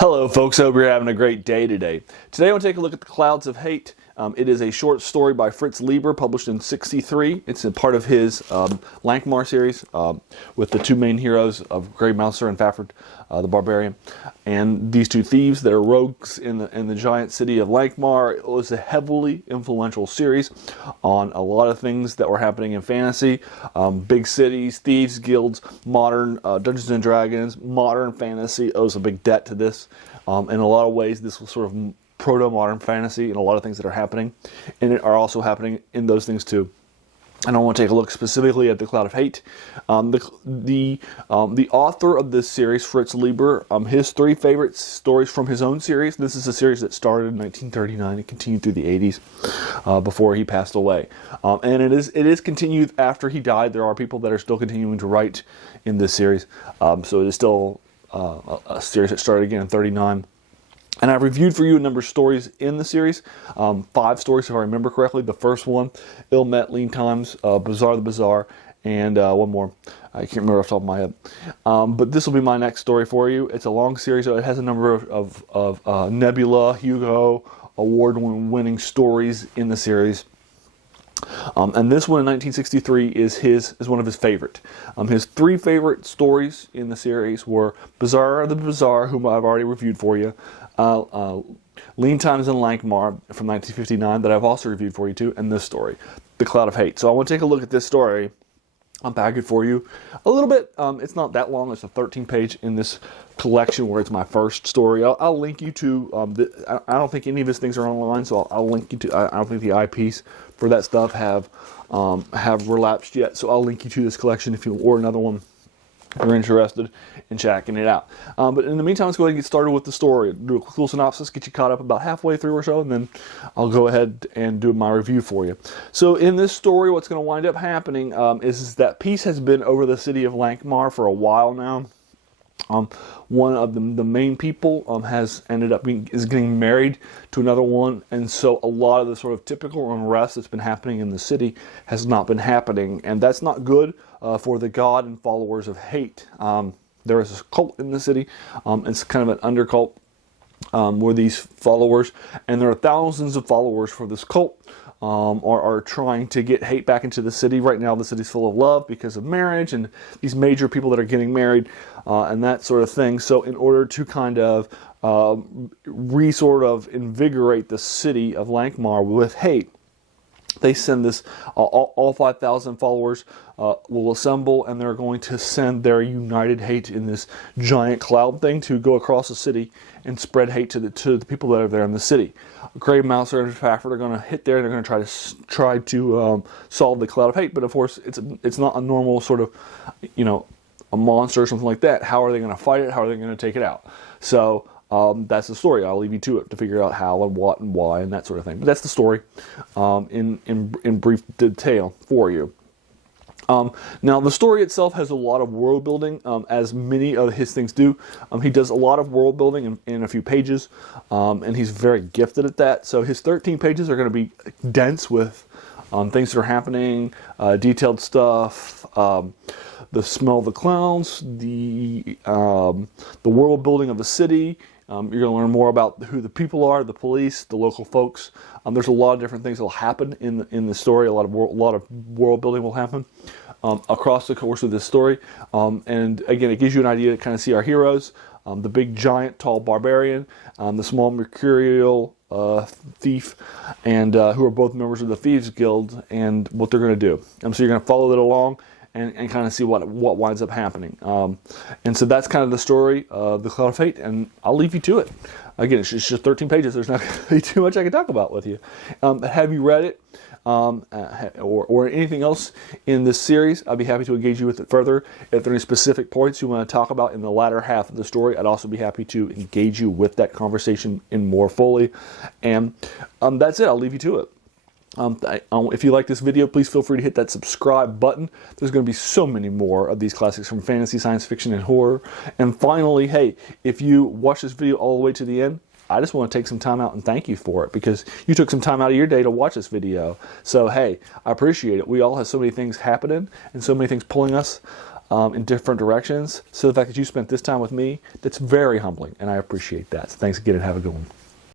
Hello folks, hope you're having a great day today. Today I want to take a look at The Clouds of Hate. It is a short story by Fritz Leiber, published in '63. It's a part of his Lankhmar series with the two main heroes of Grey Mouser and Fafhrd, the Barbarian, and these two thieves that are rogues in the giant city of Lankhmar. It was a heavily influential series on a lot of things that were happening in fantasy, big cities, thieves guilds, modern Dungeons and Dragons, modern fantasy owes a big debt to this. In a lot of ways, this was sort of proto-modern fantasy, and a lot of things that are happening and it are also happening in those things too. And I want to take a look specifically at The Cloud of Hate. The author of this series, Fritz Leiber, his three favorite stories from his own series. This is a series that started in 1939 and continued through the 80s before he passed away. And it is continued after he died. There are people that are still continuing to write in this series. So it is still a series that started again in 39. And I've reviewed for you a number of stories in the series. 5 stories, if I remember correctly. The first one, Ill Met, Lean Times, Bazaar the Bazaar, and one more. I can't remember off the top of my head. But this will be my next story for you. It's a long series, so it has a number of Nebula, Hugo, award-winning stories in the series. And this one in 1963 is one of his favorite. His 3 favorite stories in the series were Bazaar the Bazaar, whom I've already reviewed for you, Lean Times in Lankhmar from 1959 that I've also reviewed for you too, and this story, The Cloud of Hate. So I want to take a look at this story, unpack it for you a little bit. It's not that long. It's a 13-page in this collection where it's my first story. I'll link you to, I don't think any of his things are online, so I'll link you to, I don't think the IPs for that stuff have relapsed yet, so I'll link you to this collection if you, or another one if you're interested in checking it out. But in the meantime, let's go ahead and get started with the story. Do a cool synopsis, get you caught up about halfway through or so, and then I'll go ahead and do my review for you. So in this story, what's going to wind up happening is that peace has been over the city of Lankhmar for a while now. One of the main people has ended up is getting married to another one, and so a lot of the sort of typical unrest that's been happening in the city has not been happening, and that's not good for the god and followers of hate. There is a cult in the city. It's kind of an undercult where these followers, and there are thousands of followers for this cult, are trying to get hate back into the city. Right now the city's full of love because of marriage and these major people that are getting married and that sort of thing. So in order to kind of sort of invigorate the city of Lankhmar with hate, they send this, all 5,000 followers will assemble, and they're going to send their united hate in this giant cloud thing to go across the city and spread hate to the people that are there in the city. Grey Mouser and Fafhrd are going to hit there, and they're going to try to solve the cloud of hate. But of course, it's not a normal sort of, a monster or something like that. How are they going to fight it? How are they going to take it out? So that's the story. I'll leave you to it to figure out how and what and why and that sort of thing. But that's the story in brief detail for you. Now, the story itself has a lot of world building, as many of his things do. He does a lot of world building in a few pages, and he's very gifted at that. So his 13 pages are going to be dense with things that are happening, detailed stuff, the smell of the clouds, the world building of the city. You're going to learn more about who the people are, the police, the local folks. There's a lot of different things that will happen in the story. A lot of world building will happen across the course of this story. And again, it gives you an idea to kind of see our heroes: the big, giant, tall barbarian, the small, mercurial thief, and who are both members of the Thieves Guild, and what they're going to do. So you're going to follow it along and kind of see what winds up happening. And so that's kind of the story of The Cloud of Hate, and I'll leave you to it. Again, it's just 13 pages. There's not going to be too much I can talk about with you. Have you read it or anything else in this series? I'd be happy to engage you with it further. If there are any specific points you want to talk about in the latter half of the story, I'd also be happy to engage you with that conversation in more fully. And that's it. I'll leave you to it. If you like this video, please feel free to hit that subscribe button. There's going to be so many more of these classics from fantasy, science fiction, and horror. And finally, hey, if you watch this video all the way to the end, I just want to take some time out and thank you for it, because you took some time out of your day to watch this video. So hey, I appreciate it. We all have so many things happening and so many things pulling us in different directions. So the fact that you spent this time with me, that's very humbling, and I appreciate that. So thanks again, and have a good one.